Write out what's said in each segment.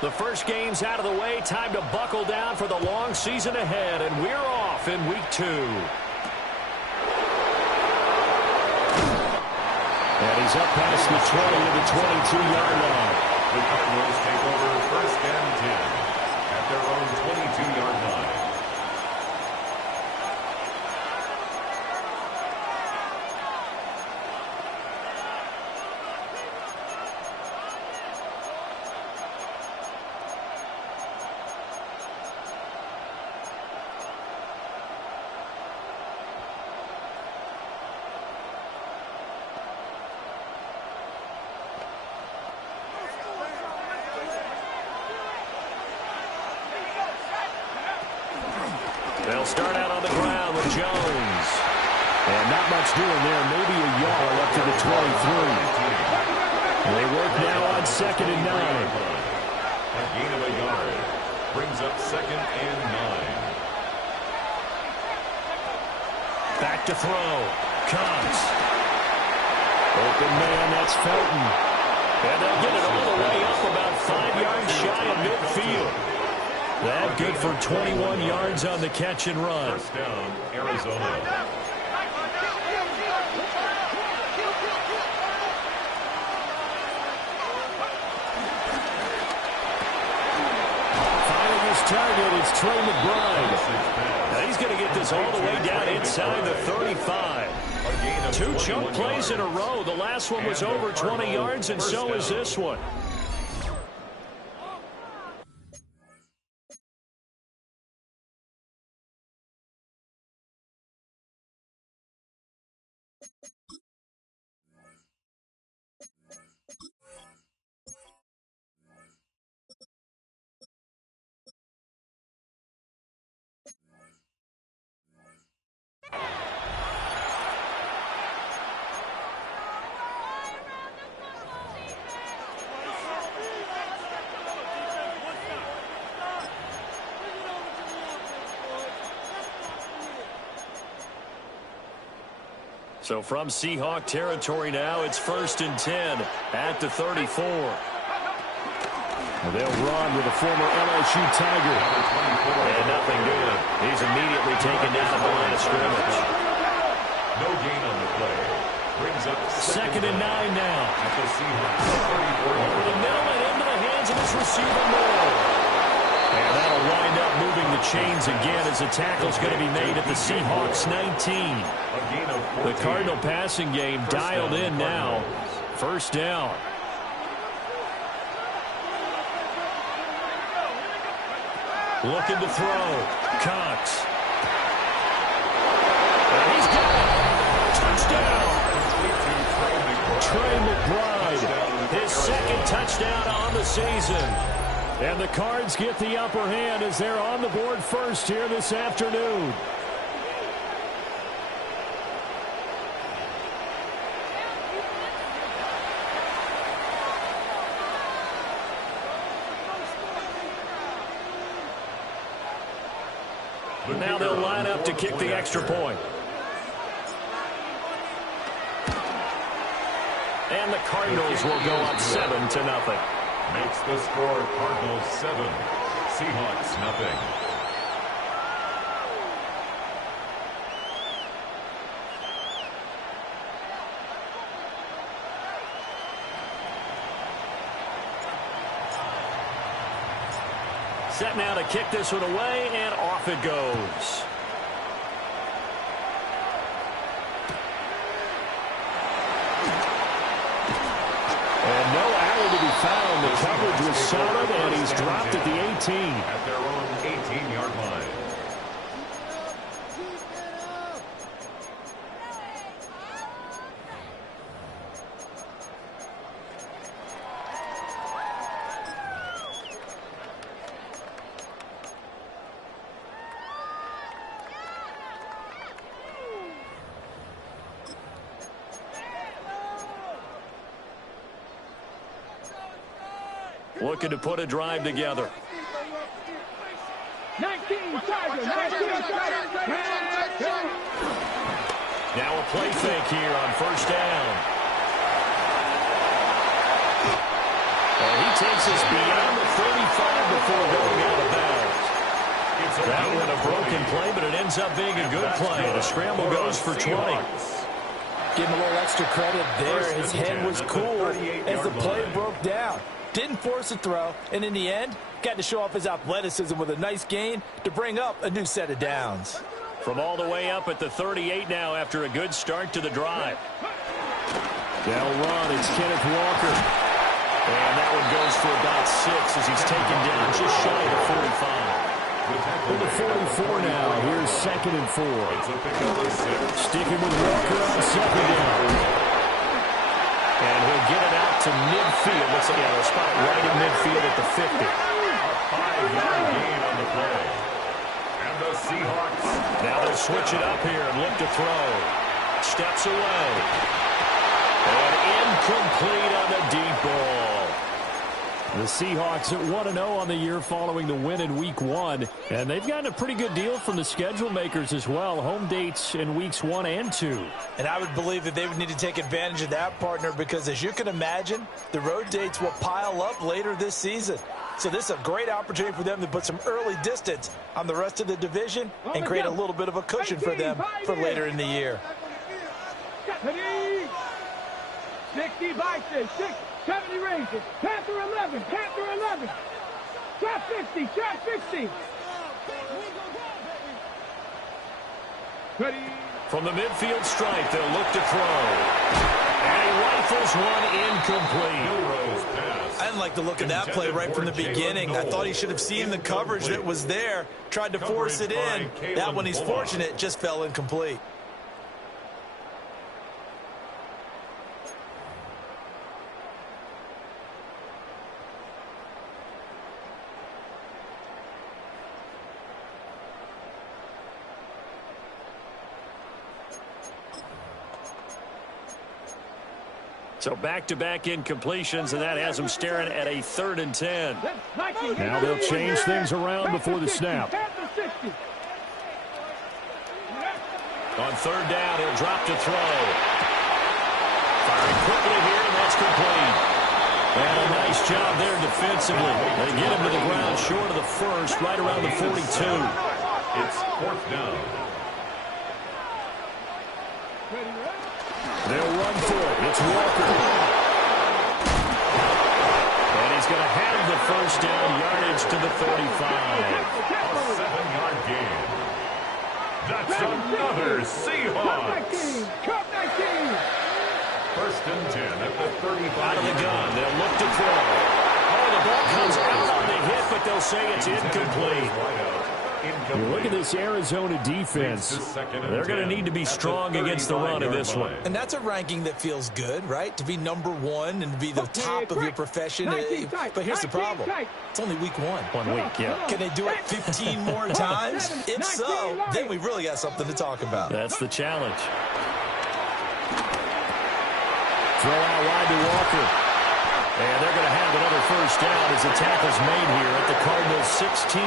The first game's out of the way. Time to buckle down for the long season ahead, and we're off in week 2. And he's up past the 20 to the 22-yard line. The Cardinals take over 1st and 10 at their own 22-yard line. They'll start out on the ground with Jones. And not much doing there. Maybe a yard up to the 23. They work now on 2nd and 9. A gain of a yard brings up 2nd and 9. Back to throw. Cox. Open man, that's Felton. And they'll get it all the way up about 5 yards shy of midfield. That good for 21 yards on the catch and run. 1st down, Arizona. Target is Trey McBride. Now he's going to get this all the way down inside the 35. 2 chunk plays in a row. The last one was over 20 yards, and so is this one. So from Seahawk territory now, it's 1st and 10 at the 34. They'll run with a former LSU Tiger. And nothing doing. He's immediately taken down at the line of scrimmage. No gain on the play. Brings up 2nd and 9 now. At the Seahawks 34. Over the middle and into the hands of his receiver Moore. And that'll wind up moving the chains again as the tackle's going to be made at the Seahawks 19. The Cardinal passing game dialed in now. 1st down. Looking to throw. Cox. And he's got it. Touchdown. Trey McBride. His 2nd touchdown on the season. And the Cards get the upper hand as they're on the board first here this afternoon. Now they'll line up to kick the extra point. And the Cardinals will go up 7-0. Makes the score Cardinals 7, Seahawks nothing. Set now to kick this one away, and off it goes. And no error to be found. The coverage was solid, and he's dropped at the 18. At their own 18-yard line. Looking to put a drive together. 19 Tiger, 19 Tiger. Now a play fake here on 1st down. And he takes us beyond the before going out of bounds. That one a broken play, but it ends up being a good play. The scramble goes for 20. Give him a little extra credit there. His head was cool as the play broke down. Didn't force a throw, and in the end, got to show off his athleticism with a nice gain to bring up a new set of downs. From all the way up at the 38 now after a good start to the drive. They'll run. It's Kenneth Walker. And that one goes for about 6 as he's taken down just shy of 45. To the 44 now. Here's 2nd and 4. Sticking with Walker on 2nd down. And he'll get it out to midfield. Looks like a spot right in midfield at the 50. A 5-yard gain on the play. And the Seahawks. Now they'll switch it up here and look to throw. Steps away. And incomplete on the deep ball. The Seahawks at 1-0 on the year following the win in Week 1. And they've gotten a pretty good deal from the schedule makers as well. Home dates in Weeks 1 and 2. And I would believe that they would need to take advantage of that, partner, because as you can imagine, the road dates will pile up later this season. So this is a great opportunity for them to put some early distance on the rest of the division and create a little bit of a cushion for them for later in the year. 60 Vikings, 70 Rangers, Panther 11, Panther 11, trap 50, trap 50. Ready. From the midfield stripe, they'll look to throw. And he rifles one incomplete. I didn't like the look of that play right from the beginning. I thought he should have seen the coverage that was there, tried to force it in. That one, he's fortunate, just fell incomplete. So back-to-back incompletions, and that has them staring at a 3rd and 10. Now they'll change things around before the snap. On 3rd down, he'll drop to throw. Firing quickly here, and that's complete. And a nice job there defensively. They get him to the ground short of the 1st, right around the 42. It's 4th down. They'll run for it. It's Walker. And he's going to have the 1st down, yardage to the 35. A 7-yard gain. That's another Seahawks. 1st and 10 at the 35. Out of the gun, they'll look to throw. Oh, the ball comes out on the hit, but they'll say it's incomplete. You look at this Arizona defense. They're going to need to be strong against the run in this one. And that's a ranking that feels good, right? To be #1 and to be the top of your profession. But here's the problem. It's only week 1. 1 week, yeah. Can they do it 15 more times? If so, then we've really got something to talk about. That's the challenge. Throw out wide to Walker. And they're going to have another 1st down as the tackle's made here at the Cardinals 16.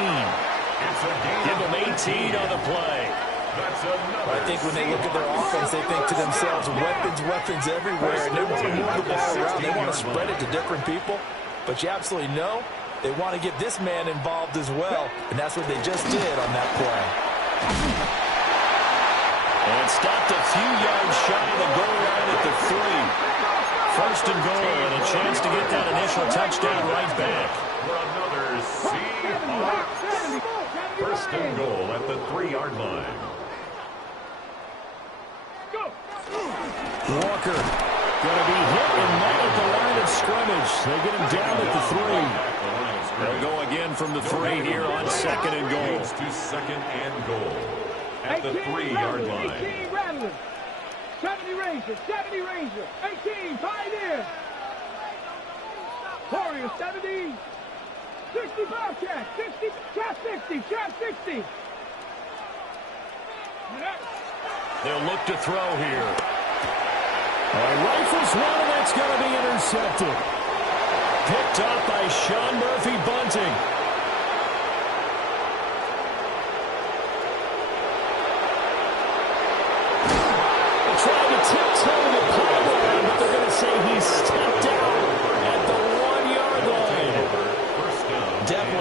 Give them 18 on the play. I think when they look at their offense, they think to themselves, weapons everywhere, and they want to move the ball around. They want to spread it to different people. But you absolutely know they want to get this man involved as well, and that's what they just did on that play. And stopped a few yards shy of the goal line at the 3. 1st and goal, and a chance to get that initial touchdown right back. For another Seahawks. 1st and goal at the 3-yard line. Walker going to be hit and met at the line of scrimmage. They get him down at the 3. They'll go again from the 3 here on 2nd and goal. Leads to 2nd and goal at the 3-yard line. 18 Rattlers, 70 Rangers, 70 Rangers, 18 Pioneers, Warriors 70, 60 Bobcats, 60, trap 60, trap 60. They'll look to throw here. Rifles one, and that's going to be intercepted. Picked up by Sean Murphy Bunting. They tried to tiptoe the pylon, but they're going to say he stepped out at the 1-yard line. Definitely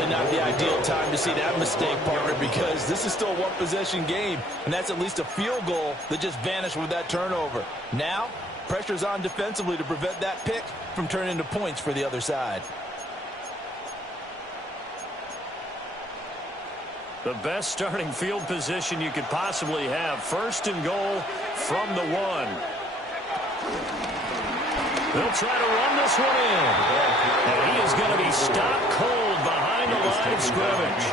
to see that mistake, partner, because this is still a one-possession game, and that's at least a field goal that just vanished with that turnover. Now, pressure's on defensively to prevent that pick from turning into points for the other side. The best starting field position you could possibly have. 1st and goal from the 1. They'll try to run this one in. And he is going to be stopped cold behind the line of scrimmage.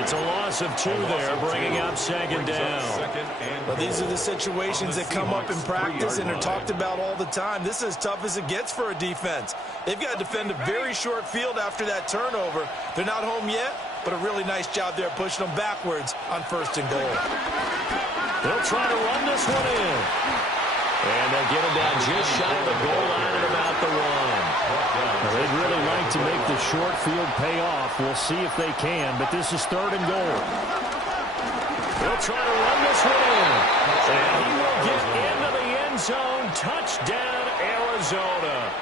It's a loss of 2 there, bringing up 2nd down. Well, these are the situations that come up in practice and are talked about all the time. This is as tough as it gets for a defense. They've got to defend a very short field after that turnover. They're not home yet, but a really nice job there pushing them backwards on 1st and goal. They'll try to run this one in. And they'll get him down just shy of the goal line at about the 1. Now, they'd really like to make the short field pay off. We'll see if they can, but this is 3rd and goal. They'll try to run this one in. And he will get into the end zone. Touchdown, Arizona.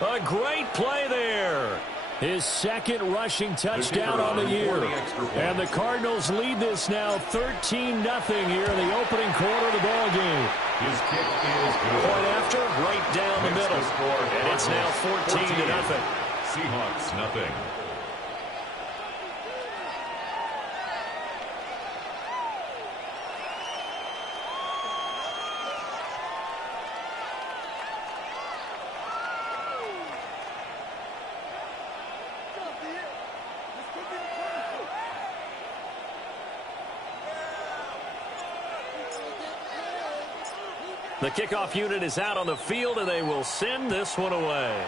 A great play there. His 2nd rushing touchdown on the year. And the Cardinals lead this now 13-0 here in the opening quarter of the ball game. His kick is good. Point after, right down the middle. And it's now 14-0. Seahawks, nothing. The kickoff unit is out on the field, and they will send this one away.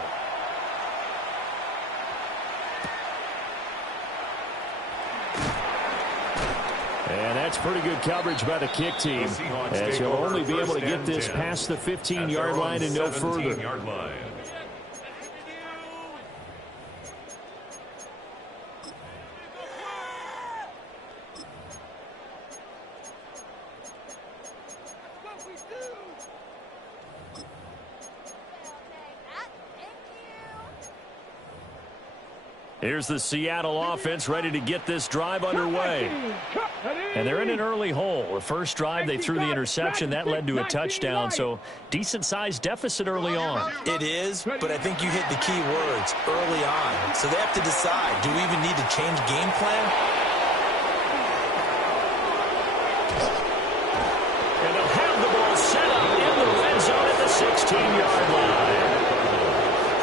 And that's pretty good coverage by the kick team, as he'll only be able to get this past the 15-yard line and no further. Here's the Seattle offense ready to get this drive underway. And they're in an early hole. The first drive, they threw the interception. That led to a touchdown, so decent-sized deficit early on. It is, but I think you hit the key words, early on. So they have to decide, do we even need to change game plan? And they'll have the ball set up in the red zone at the 16-yard line.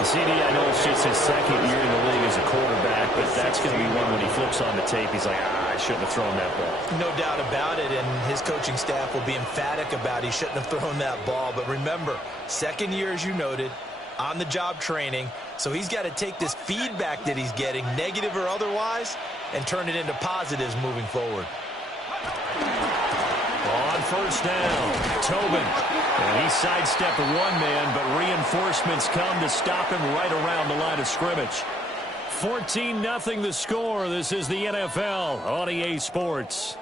CD, I know it's just his 2nd year in the league as a quarterback, but that's going to be one when he flips on the tape. He's like, I shouldn't have thrown that ball. No doubt about it, and his coaching staff will be emphatic about he shouldn't have thrown that ball. But remember, 2nd year, as you noted, on-the-job training, so he's got to take this feedback that he's getting, negative or otherwise, and turn it into positives moving forward. On 1st down, Tobin. And he sidestepped one man, but reinforcements come to stop him right around the line of scrimmage. 14-0 the score. This is the NFL on EA Sports.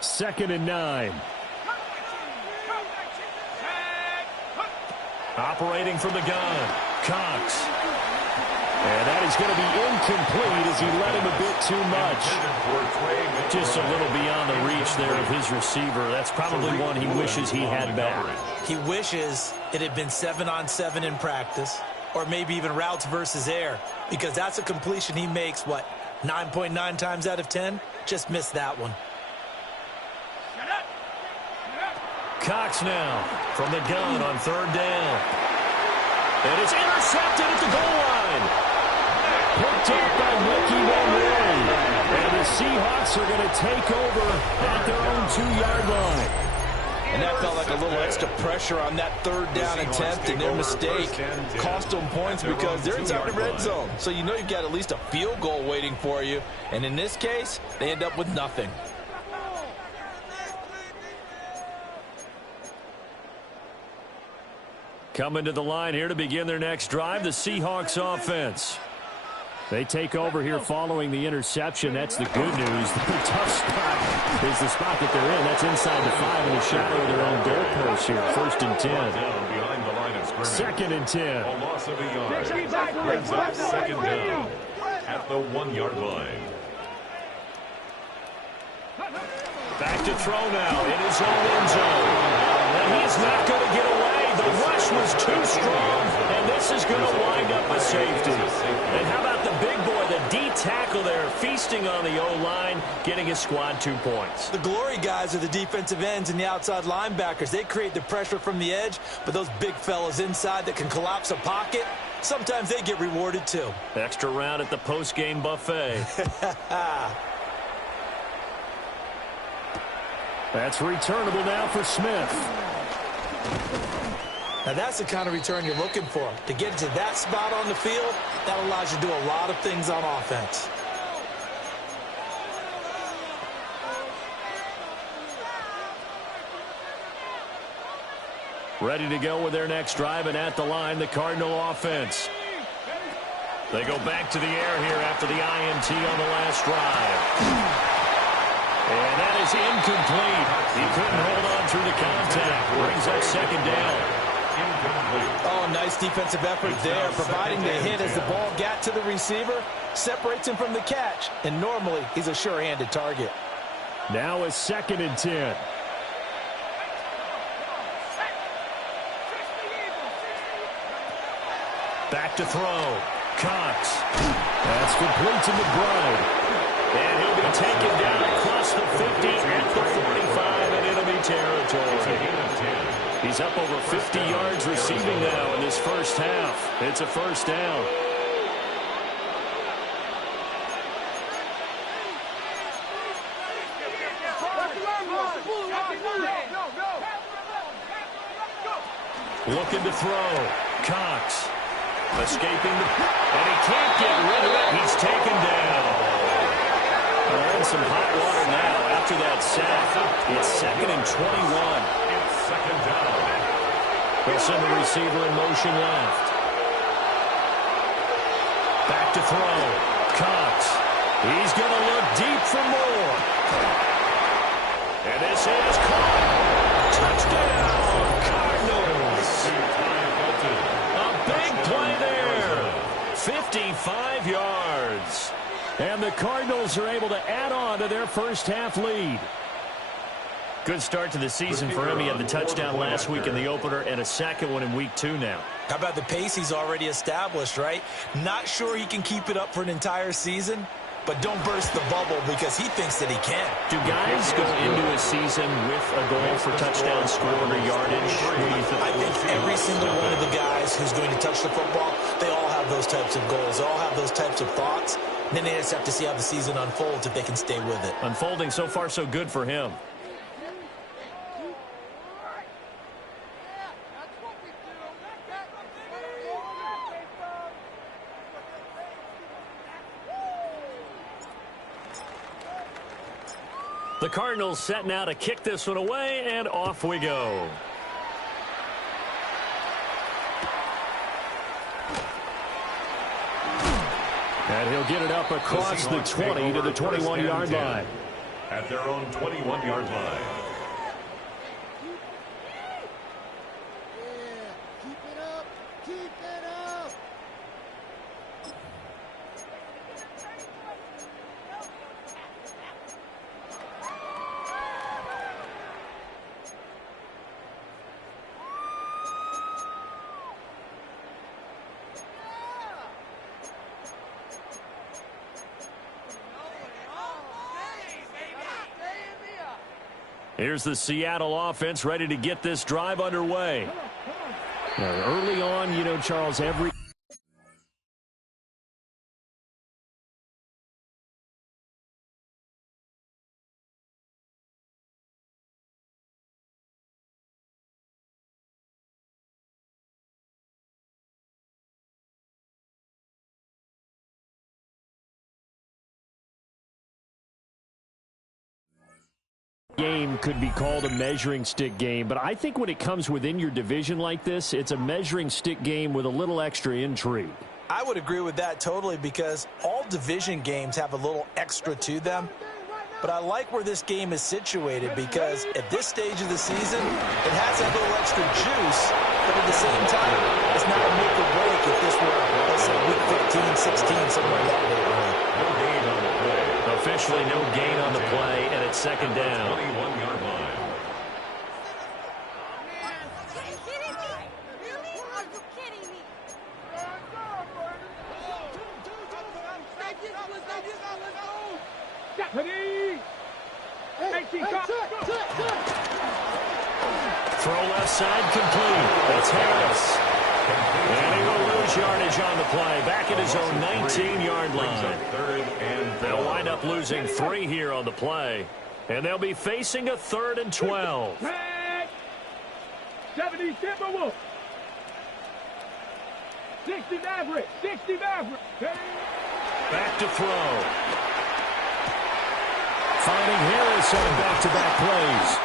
Second and 9. Operating from the gun, Cox. And that is going to be incomplete as he let him a bit too much. Just a little beyond the reach there of his receiver. That's probably one he wishes he had back. He wishes it had been 7-on-7 in practice, or maybe even routes versus air, because that's a completion he makes, 9.9 times out of 10? Just missed that one. Cox now from the gun on 3rd down. And it's intercepted at the goal line. Picked up by Mickey Monroe. And the Seahawks are going to take over at their own 2-yard line. And that felt like a little extra pressure on that 3rd down attempt, and their mistake cost them points because they're inside the red zone. So you know you've got at least a field goal waiting for you. And in this case, they end up with nothing. Coming to the line here to begin their next drive, the Seahawks offense. They take over here following the interception. That's the good news. The tough spot is the spot that they're in. That's inside the 5 in the shadow of their own goalpost here. 1st and 10. Behind the line of scrimmage. 2nd and 10. A loss of a yard. Brings up 2nd down at the 1-yard line. Back to throw now in his own end zone. And he's not going to get away. The rush was too strong, and this is going to wind up a safety. And how about the big boy, the D tackle there, feasting on the O-line, getting his squad 2 points. The glory guys are the defensive ends and the outside linebackers. They create the pressure from the edge, but those big fellas inside that can collapse a pocket, sometimes they get rewarded too. Extra round at the post-game buffet. That's returnable now for Smith. Now that's the kind of return you're looking for. To get to that spot on the field, that allows you to do a lot of things on offense. Ready to go with their next drive, and at the line, the Cardinal offense. They go back to the air here after the INT on the last drive. And that is incomplete. He couldn't hold on through the contact. Brings up 2nd down. Oh, nice defensive effort there, providing the hit as the ball got to the receiver, separates him from the catch, and normally he's a sure-handed target. Now a 2nd and 10. Back to throw. Cox. That's complete to McBride. And he'll be taken down across the 50 at the 45, and it'll be territory. He's up over 50 yards receiving now in this first half. It's a 1st down. Looking to throw. Cox. Escaping and he can't get rid of it. He's taken down. And some hot water now after that sack. It's 2nd and 21. It's 2nd down. They'll send the receiver in motion left. Back to throw. Cox. He's going to look deep for more. And this is caught. Touchdown, Cardinals. A big play there. 55 yards. And the Cardinals are able to add on to their first half lead. Good start to the season for him. He had the touchdown last week in the opener and a 2nd one in week 2 now. How about the pace he's already established, right? Not sure he can keep it up for an entire season, but don't burst the bubble because he thinks that he can. Do guys go into a season with a goal for touchdown scored or yardage? I think every single one of the guys who's going to touch the football, they all have those types of goals. They all have those types of thoughts. And then they just have to see how the season unfolds if they can stay with it. Unfolding so far so good for him. The Cardinals set now to kick this one away, and off we go. And he'll get it up across the 20 to the 21-yard line. At their own 21-yard line. Here's the Seattle offense ready to get this drive underway. Now, early on, you know, Charles, every game could be called a measuring stick game, but I think when it comes within your division like this, it's a measuring stick game with a little extra intrigue. I would agree with that totally because all division games have a little extra to them. But I like where this game is situated because at this stage of the season, it has that little extra juice, but at the same time, it's not a make or break if this were, let's say, week 15, 16, somewhere in that neighborhood. No gain on the play. Officially no gain on the play, and it's second down. 21-yard line. Throw left side complete. That's Harris. And he will lose yardage on the play. Back at his own 19-yard line. They'll wind up losing 3 here on the play. And they'll be facing a 3rd and 12. 70 Timberwolves. 60 Maverick. 60 Maverick. Back to throw. Finding Harris on back-to-back plays.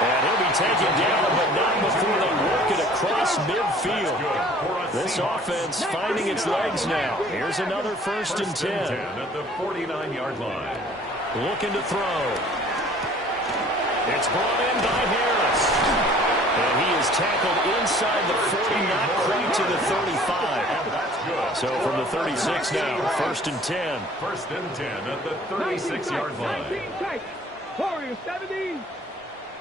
And he'll be taken down, but not before they work it across midfield. This offense finding its legs now. Here's another 1st and 10. At the 49-yard line. Looking to throw. It's brought in by Harris. And he is tackled inside the 40, not quite to the 35. So from the 36 now, 1st and 10. 1st and 10 at the 36-yard line. 19 Titans. Warriors 17.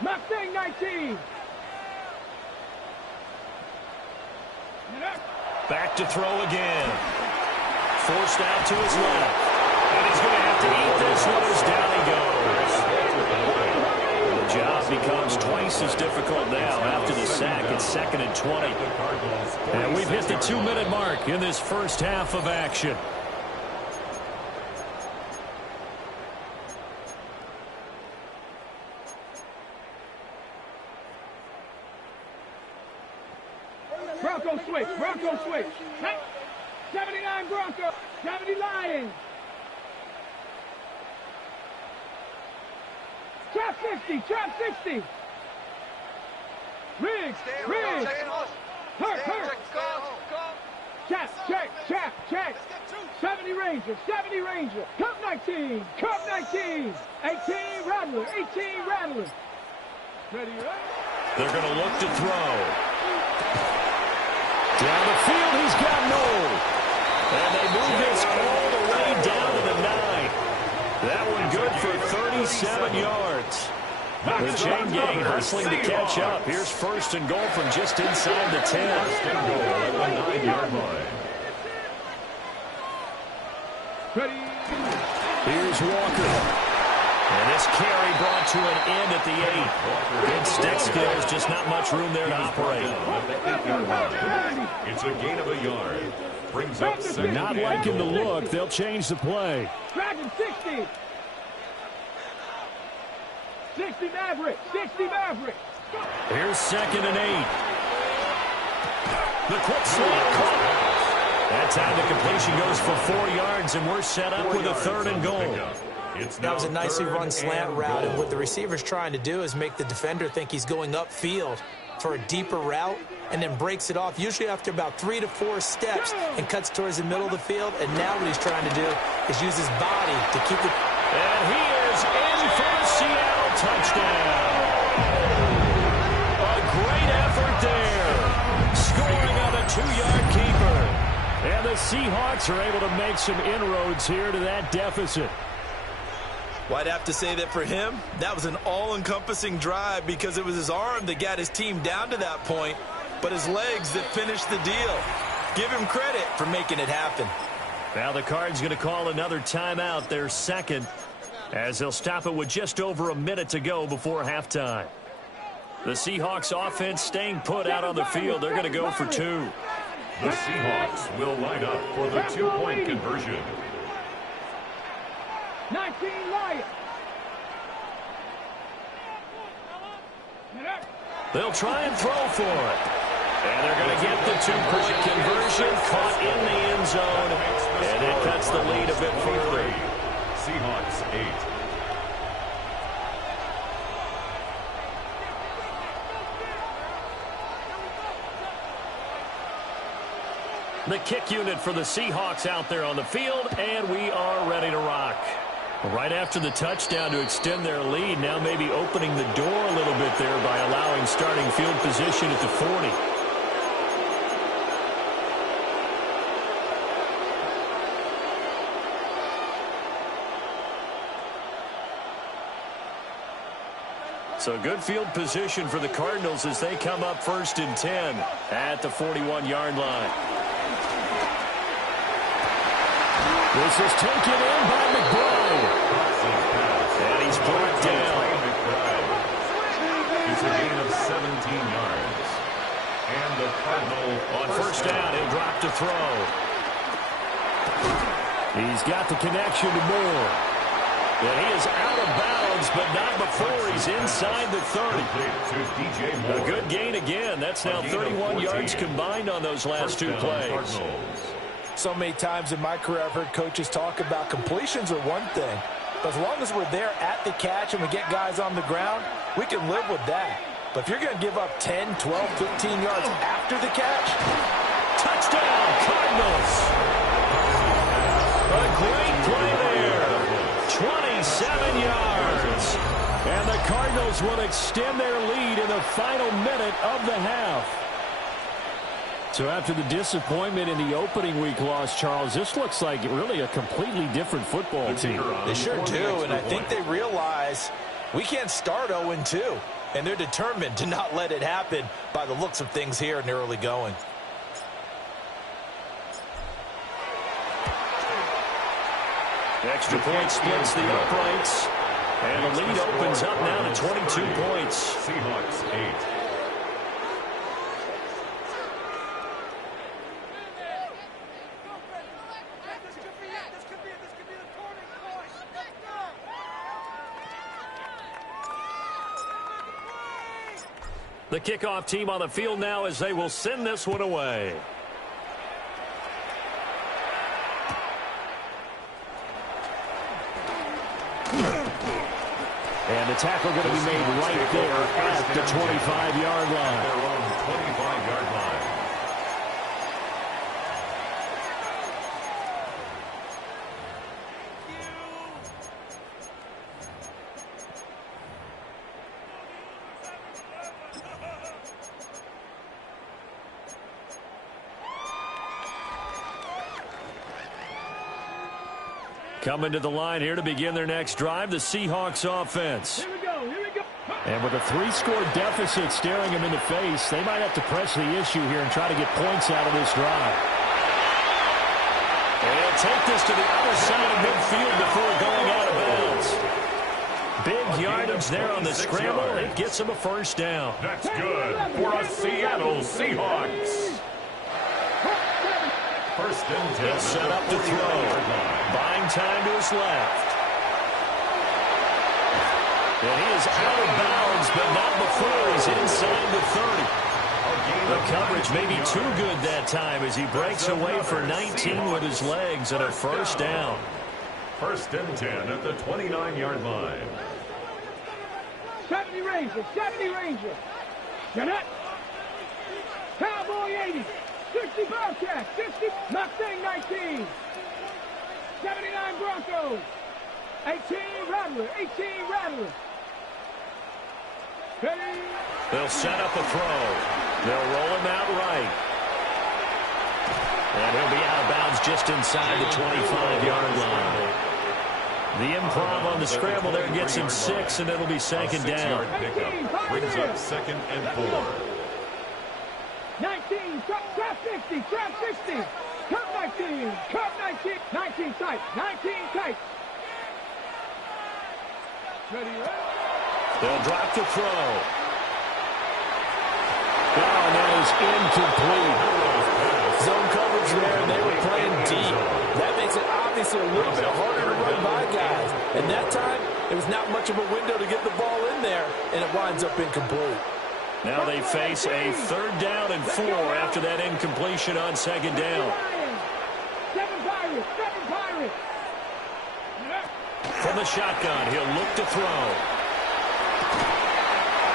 Mustang 19. Back to throw again. Forced out to his left. And he's going to have to eat this one as down he goes. The job becomes twice as difficult now after the sack. It's 2nd and 20. And we've hit the 2-minute mark in this first half of action. Bronco switch. Bronco switch. 79 Bronco. 70 Lions. Trap 60. Trap 60. Riggs. Riggs. Hurt. Check. 70 Ranger. 70 Ranger. Cup 19. Cup 19. 18 Rattler. 18 Rattler. Ready, right? They're going to look to throw. Down the field, he's got Noel. And they move this all the way down to the 9. That one good for 37 yards. The chain gang hustling to catch up. Here's 1st and goal from just inside the 10. 1st and goal at the 9-yard line. Ready. Here's Walker. And this carry brought to an end at the 8. Good stick skills, just not much room there to operate. At the 8-yard line. It's a gain of a yard. Brings up 2nd. Not liking the look. They'll change the play. Dragon 60. 60 Maverick. 60 Maverick. Here's 2nd and 8. The quick slant caught. That time the completion goes for 4 yards, and we're set up with a 3rd and goal. That was a nicely run slant route, and what the receiver's trying to do is make the defender think he's going upfield for a deeper route and then breaks it off, usually after about 3 to 4 steps, and cuts towards the middle of the field. And now what he's trying to do is use his body to keep it. And he is in for the Seattle touchdown. A great effort there. Scoring on a 2-yard keeper. And the Seahawks are able to make some inroads here to that deficit. Well, I'd have to say that for him, that was an all-encompassing drive because it was his arm that got his team down to that point, but his legs that finished the deal. Give him credit for making it happen. Now the Cards going to call another timeout, their 2nd, as they'll stop it with just over a minute to go before halftime. The Seahawks offense staying put out on the field. They're going to go for 2. The Seahawks will line up for the 2-point conversion. 19 Lions. They'll try and throw for it. And they're going to get the 2-point conversion, caught in the end zone, and it cuts the lead a bit further. Seahawks 8. The kick unit for the Seahawks out there on the field, and we are ready to rock. Right after the touchdown to extend their lead, now maybe opening the door a little bit there by allowing starting field position at the 40. So good field position for the Cardinals as they come up 1st and 10 at the 41-yard line. This is taken in by McBride. And he's brought down. It's a gain of 17 yards. And the Cardinal on 1st down, he'll drop to throw. He's got the connection to Moore. And he is out of bounds, but not before he's inside the 30. A good gain again. That's now 31 yards combined on those last 2 plays. So many times in my career I've heard coaches talk about completions are one thing, but as long as we're there at the catch and we get guys on the ground, we can live with that. But if you're going to give up 10, 12, 15 yards after the catch, touchdown, Cardinals. A great play there. 27 yards. And the Cardinals will extend their lead in the final minute of the half. So after the disappointment in the opening week loss, Charles, this looks like really a completely different football team. They sure do, and I think they realize we can't start 0-2, and they're determined to not let it happen by the looks of things here in the early going. Extra point splits the uprights, and the lead opens up now to 22 points. Seahawks 8. The kickoff team on the field now as they will send this one away. And the tackle going to be made right there at the 25-yard line. Their own 25-yard line. Coming to the line here to begin their next drive, the Seahawks offense. Here we go, here we go. And with a 3-score deficit staring them in the face, they might have to press the issue here and try to get points out of this drive. And they'll take this to the other side of midfield before going out of bounds. Big yardage there on the scramble. It gets them a 1st down. That's good for a Seattle Seahawks. 1st and 10. He'll set up to throw. Buying time to his left. And he is out of bounds, but not before he's inside the 30. The coverage may be too good that time as he breaks away for 19 with his legs and a 1st down. 1st and 10 at the 29-yard line. 70 Ranger, 70 Ranger. Jeanette. Cowboy 80. 60 Bobcat, 60 Mustang 19. 79 Broncos. 18 Rattler, 18 Rattler. Ready? They'll set up a throw. They'll roll him out right. And he'll be out of bounds just inside the 25-yard line. The improv on the scramble there gets him 6, and it'll be 2nd down. Pickup brings up 2nd and 4. 19, trap 50, trap 60. Cup 19, cup 19. 19 tight, 19 tight. Ready, ready? They'll drop the throw. Oh, and that is incomplete. Zone coverage there, and they were playing deep. That makes it obviously a little bit harder to run by guys. And that time, it was not much of a window to get the ball in there, and it winds up incomplete. Now they face a 3rd down and 4 after that incompletion on 2nd down. 7 Pirates, 7 Pirates. From the shotgun, he'll look to throw.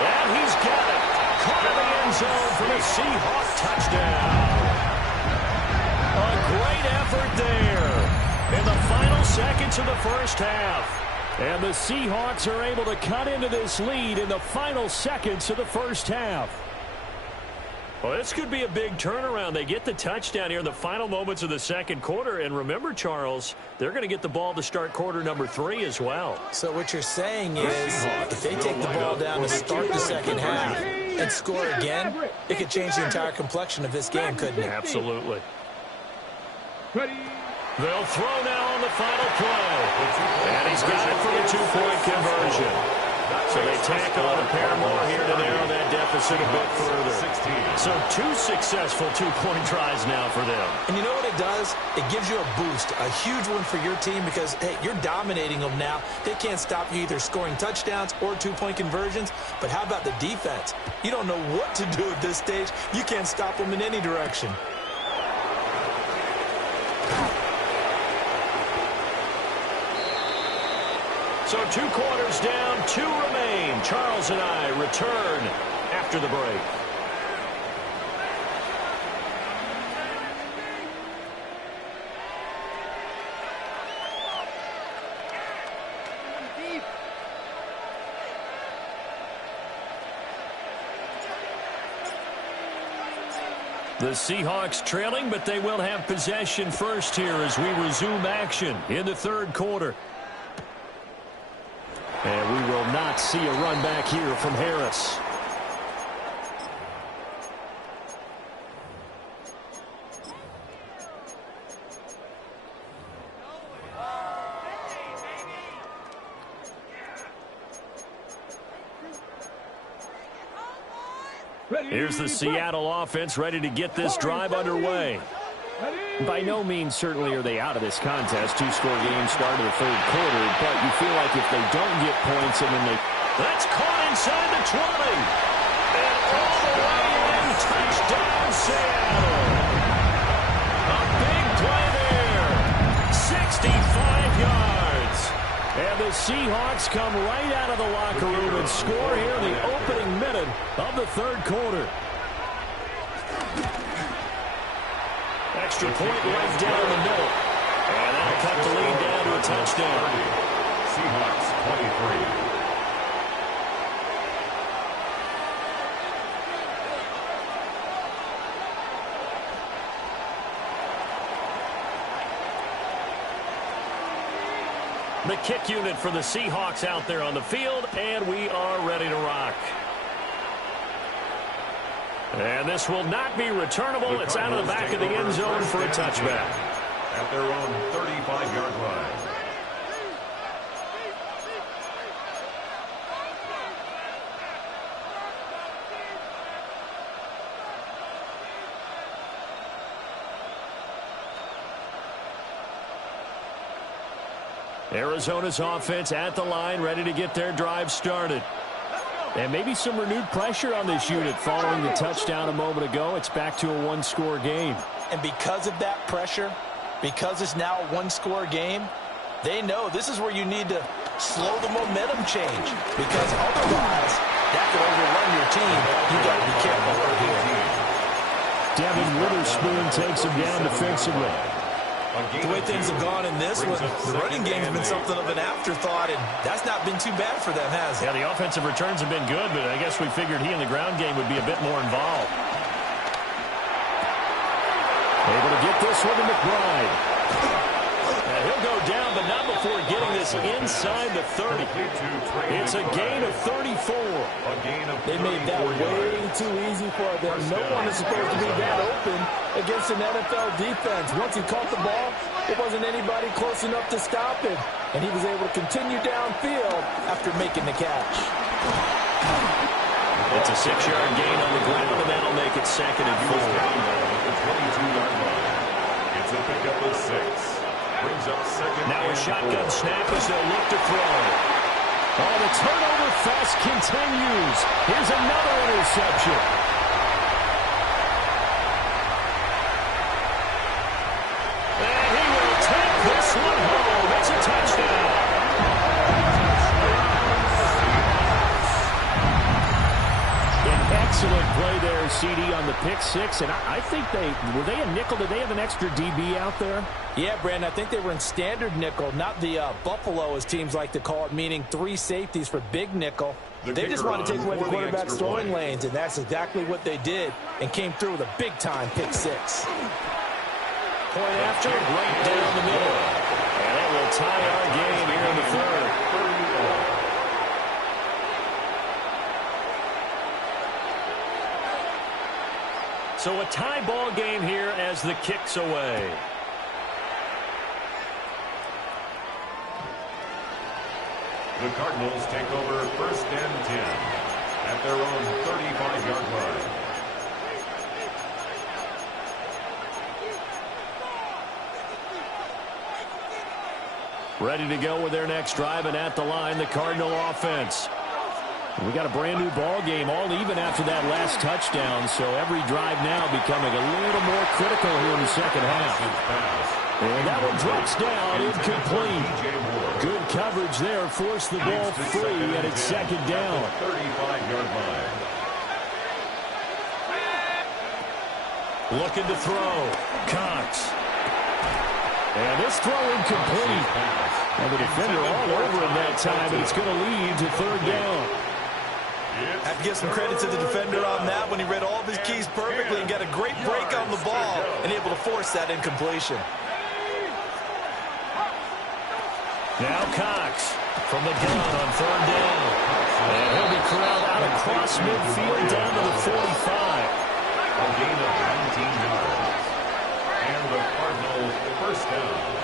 And he's got it. Caught in the end zone for the Seahawks touchdown. seconds of the first half. And the Seahawks are able to cut into this lead in the final seconds of the first half. Well, this could be a big turnaround. They get the touchdown here in the final moments of the second quarter. And remember, Charles, they're going to get the ball to start quarter number 3 as well. So what you're saying is if they take the ball down to start the second half and score again, it could change the entire complexion of this game, couldn't it? Absolutely. They'll throw now on the final play. And he's got it for the two-point conversion. So they tack on a pair more here to narrow that deficit a bit further. So 2 successful two-point tries now for them. And you know what it does? It gives you a boost, a huge one for your team because, hey, you're dominating them now. They can't stop you either scoring touchdowns or two-point conversions. But how about the defense? You don't know what to do at this stage. You can't stop them in any direction. So 2 quarters down, 2 remain. Charles and I return after the break. The Seahawks trailing, but they will have possession first here as we resume action in the third quarter. And we will not see a run back here from Harris. Here's the Seattle offense ready to get this drive underway. By no means certainly are they out of this contest. 2-score game start of the third quarter, but you feel like if they don't get points and then they... That's caught inside the 20. And all the way in, touchdown Seattle. A big play there. 65 yards. And the Seahawks come right out of the locker room and score here in the opening minute of the third quarter. Extra point right down the middle. And that'll cut the lead down to a touchdown. Seahawks 23. The kick unit for the Seahawks out there on the field, and we are ready to rock. And this will not be returnable. It's out of the back of the end zone for a touchback. At their own 35-yard line. Arizona's offense at the line, ready to get their drive started. And maybe some renewed pressure on this unit following the touchdown a moment ago. It's back to a 1-score game. And because of that pressure, because it's now a 1-score game, they know this is where you need to slow the momentum change. Because otherwise, that could overrun your team. You got to be careful right here. Devin Witherspoon takes him down defensively. The way things have gone in this one, the running game has been something of an afterthought, and that's not been too bad for them, has it? Yeah, the offensive returns have been good, but I guess we figured he in the ground game would be a bit more involved. Able to get this one to McBride. And he'll go down, but not before getting this inside the 30. It's a gain of 34. They made that way too easy for them. No one is supposed to be that open against an NFL defense. Once he caught the ball, there wasn't anybody close enough to stop him. And he was able to continue downfield after making the catch. It's a 6-yard gain on the ground, and that'll make it 2nd and 4. The 22-yard line. It's a pickup of 6. Brings up 2nd. Now a shotgun snap as they'll look to throw. Oh, the turnover fest continues. Here's another interception. And he will take this one home. It's a touchdown. An Excellent play there, CD, on the pick six. And I think were they a nickel? Did they have an extra DB out there? Yeah, Brandon, I think they were in standard nickel, not the Buffalo, as teams like to call it, meaning 3 safeties for big nickel. They just want to take away the quarterback's throwing lanes, and that's exactly what they did and came through with a big-time pick six. Point after, right down the middle. And it will tie our game here in the third. So a tie ball game here as the kick's away. The Cardinals take over 1st and 10 at their own 35-yard line. Ready to go with their next drive, and at the line, the Cardinal offense. We got a brand new ball game, all even after that last touchdown, so every drive now becoming a little more critical here in the second half. And that one drops down, incomplete. Good coverage there, forced the ball free, and it's second down. 35-yard line. Looking to throw. Cox. And this throw incomplete. And the defender all over him that time, and it's going to lead to third down. I have to give some credit to the defender on that when he read all of his keys perfectly and got a great break on the ball and able to force that incompletion. Now Cox from the gun on third down. And he'll be corralled out across midfield down to the 45. A gain of 19 yards. And the Cardinals first down.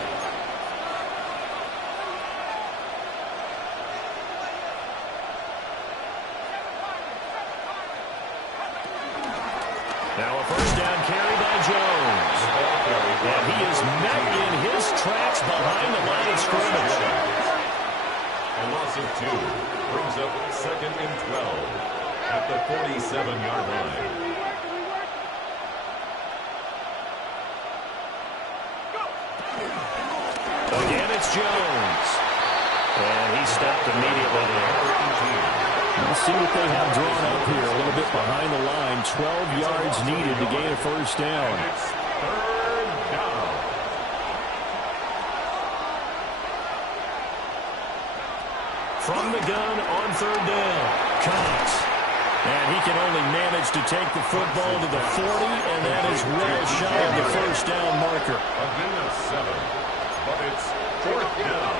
Now a first down carry by Jones. And he is met in his tracks behind the line of scrimmage. A loss of 2 brings up 2nd and 12 at the 47-yard line. Again, it's Jones. And he stopped immediately there. Let's see what they have drawn up here. A little bit behind the line. 12 yards needed to gain a first down. It's third down. From the gun on third down. Cox. And he can only manage to take the football to the 40, and that is well shy of the first down marker. A gain of 7, but it's 4th down.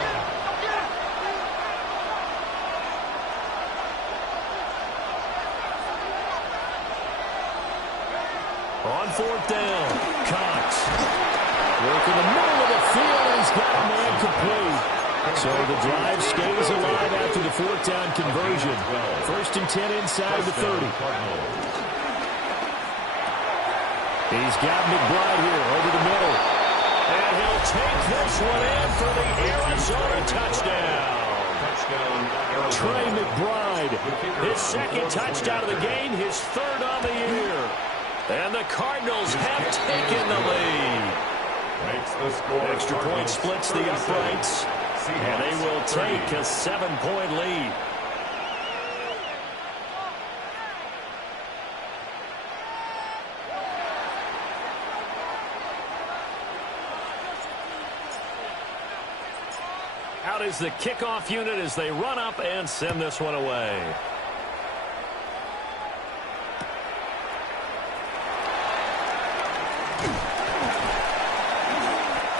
On 4th down, Cox. Working the middle of the field, and he's got a man complete. So the drive stays alive after the 4th down conversion. 1st and 10 inside the 30. He's got McBride here over the middle. And he'll take this one in for the Arizona touchdown. Trey McBride, his 2nd touchdown of the game, his 3rd on the year. And the Cardinals have taken the lead. Makes the score. Extra point splits the uprights. And they will take a 7-point lead. Out is the kickoff unit as they run up and send this one away.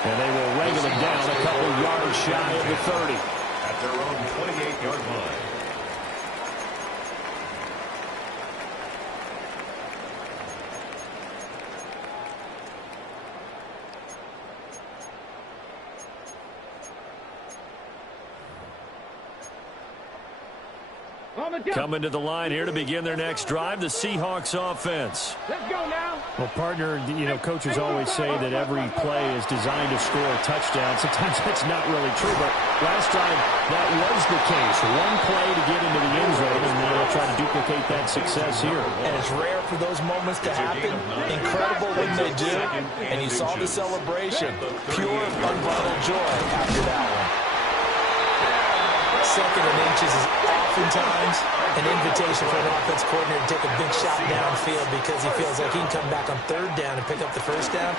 And they will wrangle it down a couple yards shy of the 30. At their own 28-yard line. Coming to the line here to begin their next drive, the Seahawks offense. Let's go now. Well, partner, coaches always say that every play is designed to score a touchdown. Sometimes that's not really true, but last time that was the case. One play to get into the end zone, and they'll try to duplicate that success here. And it's rare for those moments to happen. Incredible when they do. And you saw the celebration. Pure, unbridled joy after that one. Second and inches is oftentimes an invitation for an offense coordinator to take a big shot downfield because he feels like he can come back on third down and pick up the first down.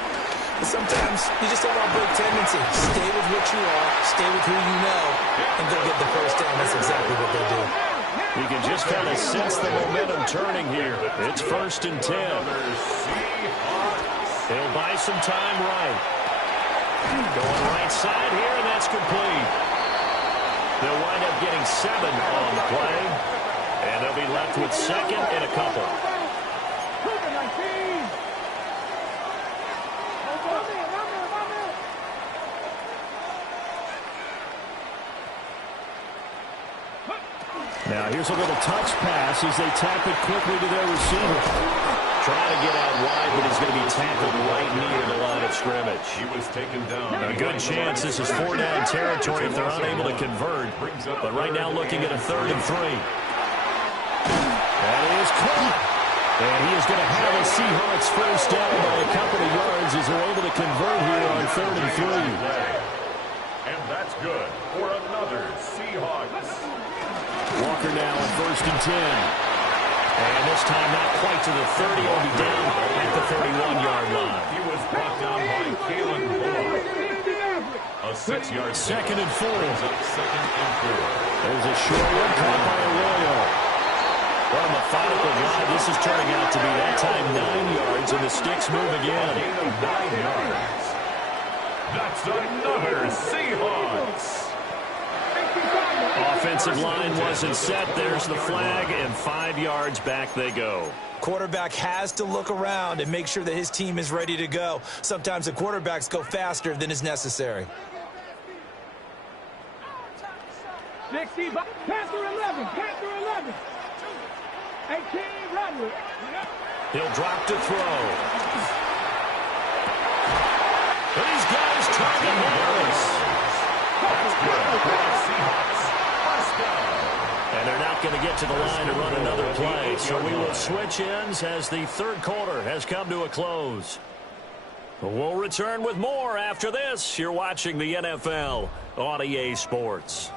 But sometimes you just don't want to break tendency. Stay with what you are, stay with who you know, and go get the first down. That's exactly what they do. You can just kind of sense the momentum turning here. It's 1st and 10. He'll buy some time right. Going right side here, and that's complete. They'll wind up getting 7 on the play, and they'll be left with second and a couple. Now here's a little touch pass as they tap it quickly to their receiver. Trying to get out wide, but he's going to be tackled right near the line of scrimmage. He was taken down. A good chance this is 4-down territory if they're unable to convert. But right now looking at a 3rd and 3. That is caught. And he is going to have a Seahawks first down by a couple of yards as they're able to convert here on 3rd and 3. And that's good for another Seahawks. Walker now on 1st and 10. And this time not quite to the 30. He'll be down at the 31-yard line. He was brought down by Kalen Bullock. A 6-yard 2nd and 4. Up 2nd and 4. There's a short one caught by Arroyo. What a methodical drive. This is turning out to be that time 9 yards, and the sticks move again. Gain of 9 yards. That's another Seahawks. Offensive line wasn't set. There's the flag, and 5 yards back they go. Quarterback has to look around and make sure that his team is ready to go. Sometimes the quarterbacks go faster than is necessary. 60, Panther 11, Panther 11. 18, Rattler. He'll drop to throw. These guys target Harris. And they're not going to get to the line to run another play. So we will switch ends as the 3rd quarter has come to a close. We'll return with more after this. You're watching the NFL on EA Sports.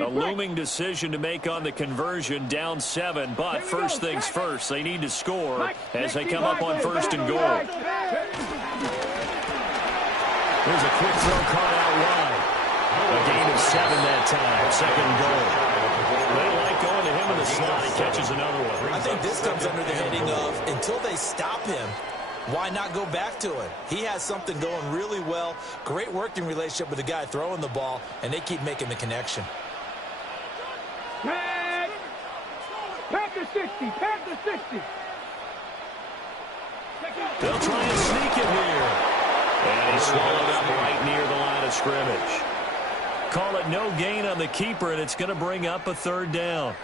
A looming decision to make on the conversion, down 7, but first things first, they need to score as they come up on 1st and goal. There's a quick throw caught out wide. A gain of 7 that time, 2nd and goal. They like going to him in the slot. He catches another one. I think this comes under the heading of until they stop him, why not go back to it? He has something going really well. Great working relationship with the guy throwing the ball, and they keep making the connection. Panther 60, Panther 60. They'll try and sneak it here. And he's swallowed up right near the line of scrimmage. Call it no gain on the keeper, and it's going to bring up a 3rd down.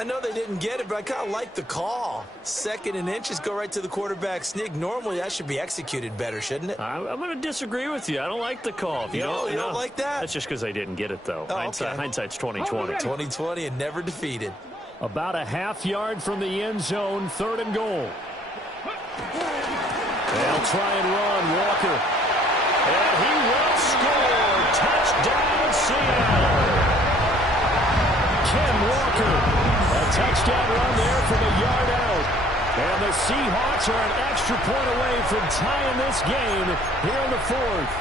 I know they didn't get it, but I kind of like the call. 2nd and inches, go right to the quarterback sneak. Normally, that should be executed better, shouldn't it? I'm going to disagree with you. I don't like the call. If you don't like that? That's just because they didn't get it, though. Oh, okay. Hindsight's 2020. 2020 and never defeated. About a half yard from the end zone, 3rd and goal. They'll try and run Walker. And he will score. Touchdown, Seattle. Ken Walker. A touchdown run there from a yard out. And the Seahawks are an extra point away from tying this game here in the 4th.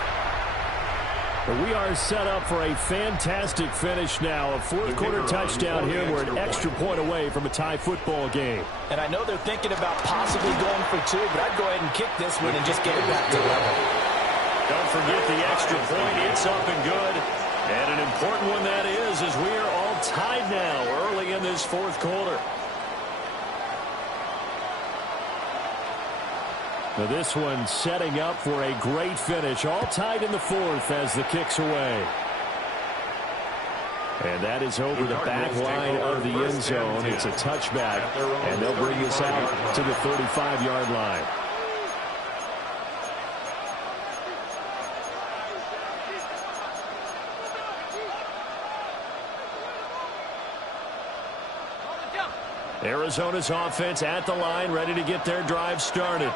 We are set up for a fantastic finish now. A 4th quarter touchdown here. We're an extra point away from a tie football game. And I know they're thinking about possibly going for 2, but I'd go ahead and kick this one and just get it back to level. Don't forget the extra point. It's up and good. And an important one that is, as we are all tied now early in this 4th quarter. Now this one setting up for a great finish. All tied in the 4th as the kick's away. And that is over the back line of the end zone. It's a touchback, and they'll bring this out to the 35-yard line. Arizona's offense at the line, ready to get their drive started.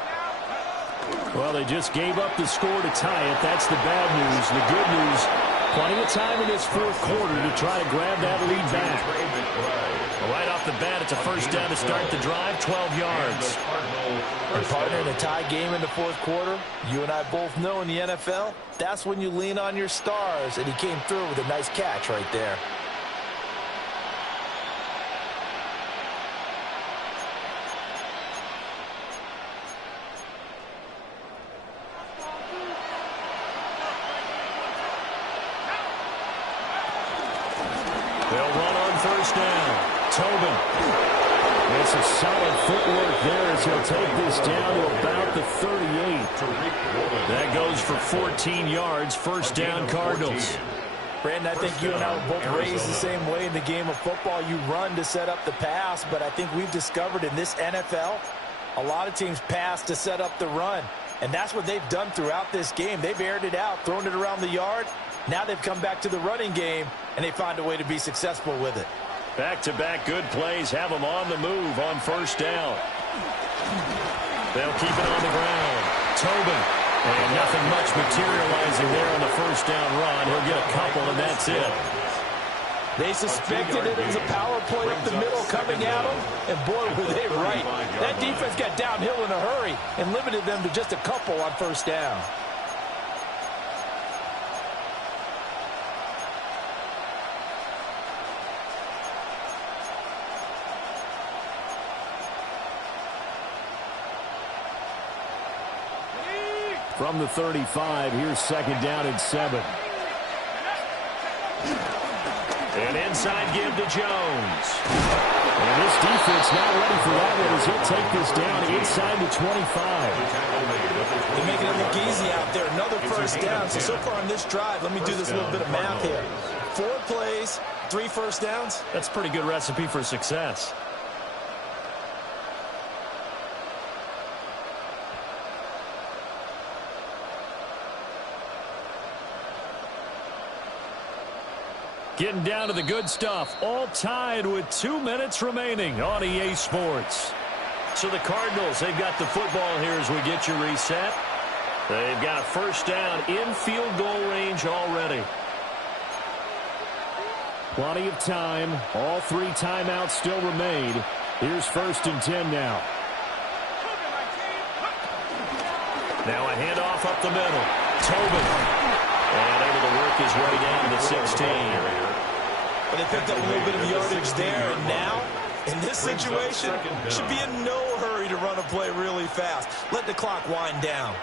Well, they just gave up the score to tie it. That's the bad news. The good news, plenty of time in this fourth quarter to try to grab that lead back. Right off the bat, it's a first down to start the drive, 12 yards. And partner, in a tie game in the fourth quarter, you and I both know in the NFL, that's when you lean on your stars, and he came through with a nice catch right there. They'll run on first down. Tobin. It's a solid footwork there as he'll take this down to about the 38. That goes for 14 yards. First down, Cardinals. Brandon, I think you and I were both raised the same way in the game of football. You run to set up the pass, but I think we've discovered in this NFL, a lot of teams pass to set up the run. And that's what they've done throughout this game. They've aired it out, thrown it around the yard. Now they've come back to the running game, and they find a way to be successful with it. Back-to-back good plays have them on the move on first down. They'll keep it on the ground. Tobin. And nothing much materializing there on the first down run. He'll get a couple, and that's it. They suspected it was a power play up the middle coming at them, and boy, were they right. That defense got downhill in a hurry and limited them to just a couple on first down. From the 35, here's second down and 7. An inside give to Jones. And this defense not ready for that one as he'll take this down inside the 25. They're making it look easy out there. Another first down. So far on this drive, let me do this little bit of math here. 4 plays, 3 first downs. That's a pretty good recipe for success. Getting down to the good stuff. All tied with 2 minutes remaining on EA Sports. So the Cardinals, they've got the football here as we get you reset. They've got a first down in field goal range already. Plenty of time. All 3 timeouts still remain. Here's first and 10 now. Now a handoff up the middle. Tobin. And able to work his way down to the 16. But they picked up a little bit of yardage there, and now, in this situation, should be in no hurry to run a play really fast. Let the clock wind down.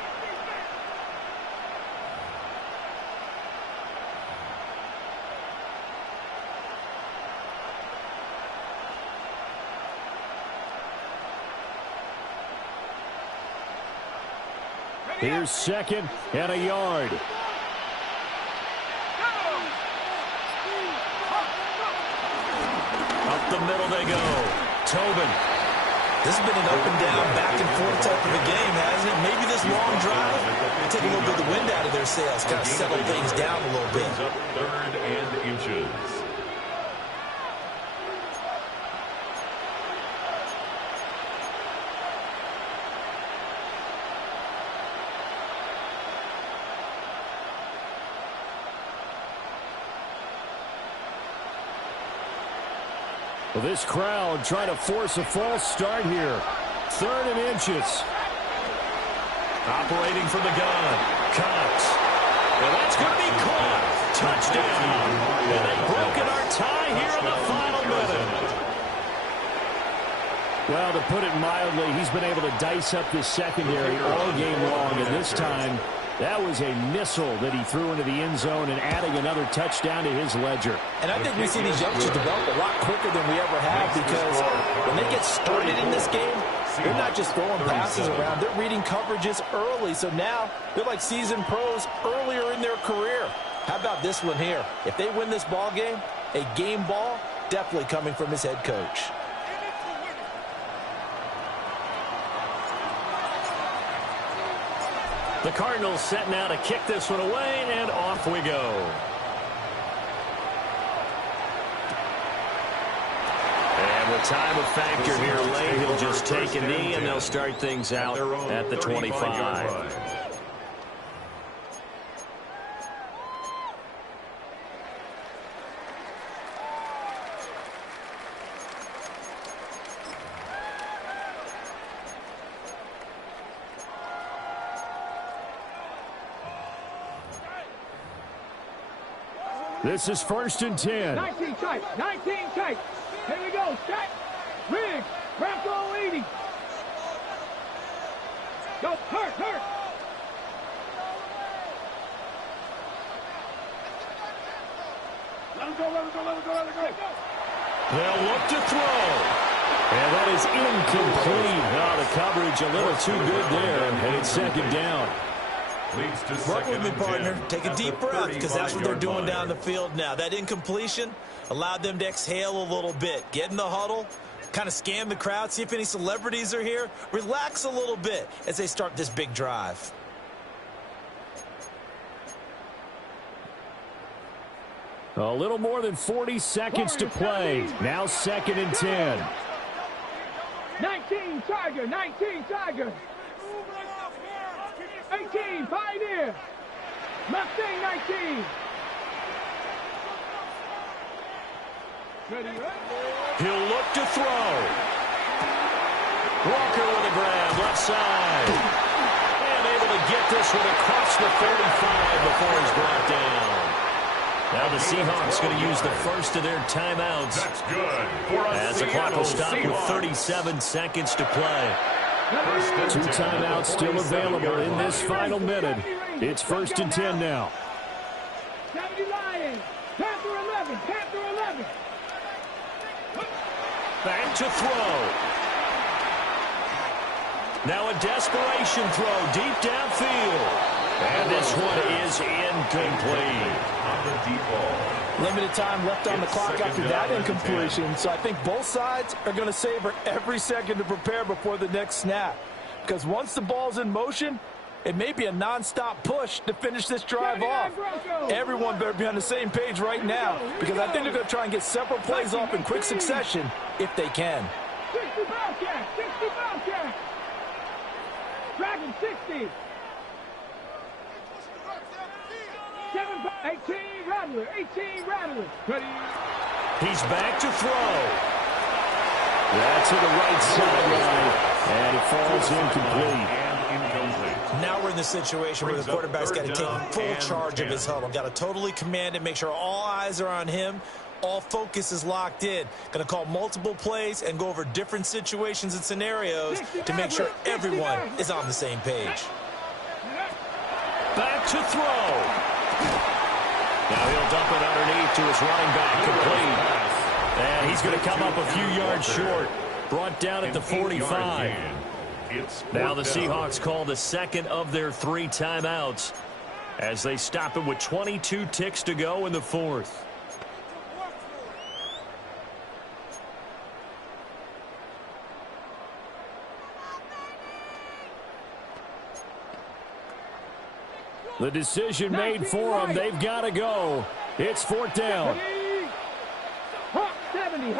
Here's second and a yard. Up the middle they go. Tobin. This has been an up and down, back and forth type of a game, hasn't it? Maybe this long drive will take a little bit of the wind out of their sails, kind of settle things down a little bit. Up 3rd and inches. Well, this crowd trying to force a false start here. 3rd and inches. Operating from the gun. Cox. Well, that's going to be caught. Touchdown. And they've broken our tie here in the final minute. Well, to put it mildly, he's been able to dice up this secondary all game long. And this time, that was a missile that he threw into the end zone and adding another touchdown to his ledger. And I think we see these youngsters develop a lot quicker than we ever have because when they get started in this game, they're not just throwing passes around. They're reading coverages early. So now they're like seasoned pros earlier in their career. How about this one here? If they win this ball game, a game ball definitely coming from his head coach. The Cardinals setting out to kick this one away, and off we go. And time of factor here late. He'll just take a knee, and they'll start things out at the 25. This is 1st and 10. 19 tight. 19 tight. Here we go. Set. Riggs. Bronco 80. Go. Hurt. Let him go. They'll look to throw. And that is incomplete. Oh, the coverage a little too good there. And it's 2nd down. Work with me, partner. Take a deep breath, because that's what they're doing down the field now. That incompletion allowed them to exhale a little bit. Get in the huddle, kind of scan the crowd, see if any celebrities are here. Relax a little bit as they start this big drive. A little more than 40 seconds to play. Now 2nd and 10. 19 Tiger. 18, Pioneer. Mustang 19. Ready, right? He'll look to throw. Walker with a grab, left side. And able to get this one across the 35 before he's brought down. Now the Seahawks going to use the first of their timeouts. That's good. As the clock will stop with 37 seconds to play. 2 timeouts still available in this final minute. It's 1st and 10 now. 70 Lions. Panther 11. Back to throw. Now a desperation throw deep downfield. And this one is incomplete. On the deep ball. Limited time left on the clock after that incompletion, so I think both sides are going to savor every second to prepare before the next snap. Because once the ball's in motion, it may be a non-stop push to finish this drive off. Everyone better be on the same page right now, because I think they're going to try and get several plays off in quick succession if they can. 60 Bobcat. Dragon 60. 18 Rattler. Ready. He's back to throw. That's to the right sideline, and it falls incomplete. Now we're in the situation where the quarterback's got to take full charge of his huddle. Got to totally command it, make sure all eyes are on him. All focus is locked in. Going to call multiple plays and go over different situations and scenarios to make sure everyone is on the same page. Back to throw. Now he'll dump it underneath to his running back, complete. And he's going to come up a few yards short. Brought down at the 45. Now the Seahawks call the second of their 3 timeouts as they stop it with 22 ticks to go in the 4th. The decision made for them. They've got to go. It's 4th down. Hawk 70.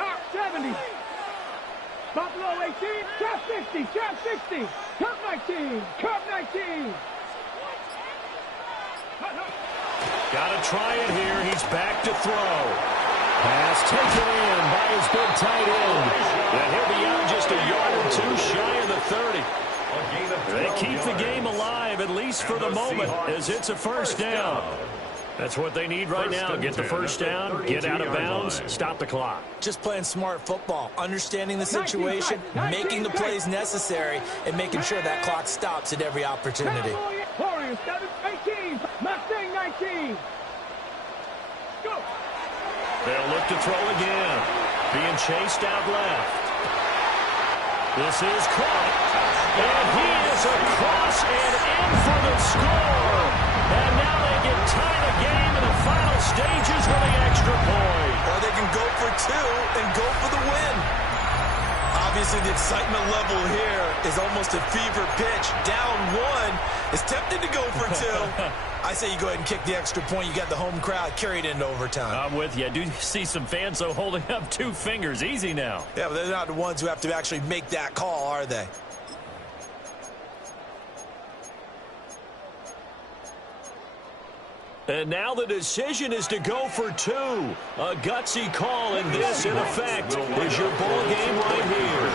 Buffalo 18, Trap 60. Cup 19. Got to try it here. He's back to throw. Pass taken in by his big tight end. And he'll be out just a yard or 2 shy of the 30. They keep the game alive, at least for the moment, as it's a 1st down. That's what they need right now. Get the 1st down, get out of bounds, stop the clock. Just playing smart football, understanding the situation, making the plays necessary, and making sure that clock stops at every opportunity. Warriors 18, Mustang 19. Go. They'll look to throw again. Being chased out left. This is caught. And he is across and in for the score. And now they can tie the game in the final stages with the extra point. Or they can go for 2 and go for the win. Obviously, the excitement level here is almost a fever pitch. Down one, is tempted to go for two. I say you go ahead and kick the extra point. You got the home crowd carried into overtime. I'm with you. I do see some fans, though, holding up 2 fingers. Easy now. Yeah, but they're not the ones who have to actually make that call, are they? And now the decision is to go for 2. A gutsy call, and this, in effect, is your ball game right here.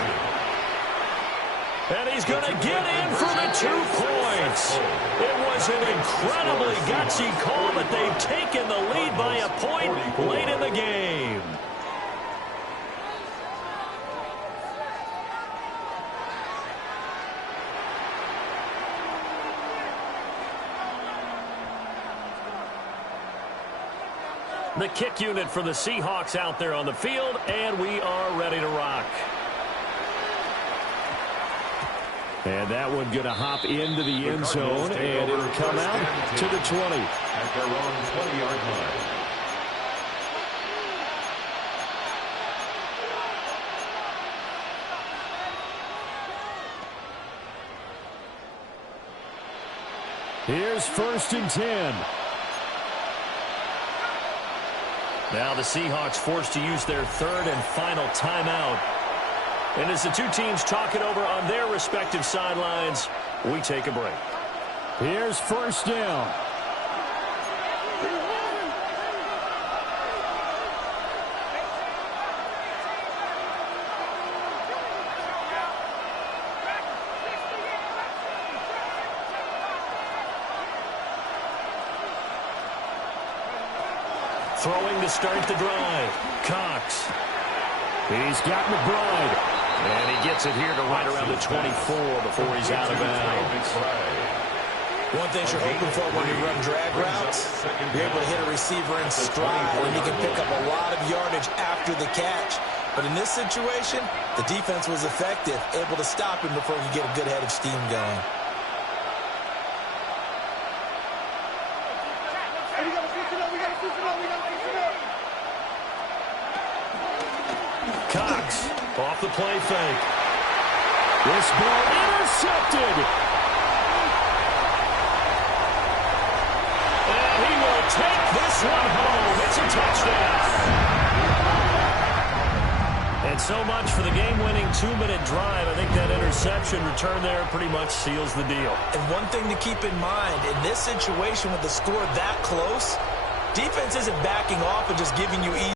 And he's going to get in for the 2 points. It was an incredibly gutsy call, but they've taken the lead by a point late in the game. The kick unit for the Seahawks out there on the field, and we are ready to rock. And that one going to hop into the end zone, and it'll come out to the 20. At their own 20-yard line. Here's 1st and 10. Now the Seahawks forced to use their 3rd and final timeout. And as the 2 teams talk it over on their respective sidelines, we take a break. Here's 1st down. Throwing to start the drive. Cox. He's got McBride. And he gets it here to right around the 24 before he's out of bounds. One thing you're hoping for when you run drag routes, you're able to hit a receiver in stride, and you can pick up a lot of yardage after the catch. But in this situation, the defense was effective, able to stop him before he could get a good head of steam going. Cox off the play fake. This ball intercepted. And he will take this one home. It's a touchdown. And so much for the game-winning 2-minute drive. I think that interception return there pretty much seals the deal. And one thing to keep in mind, in this situation with the score that close, defense isn't backing off and just giving you easy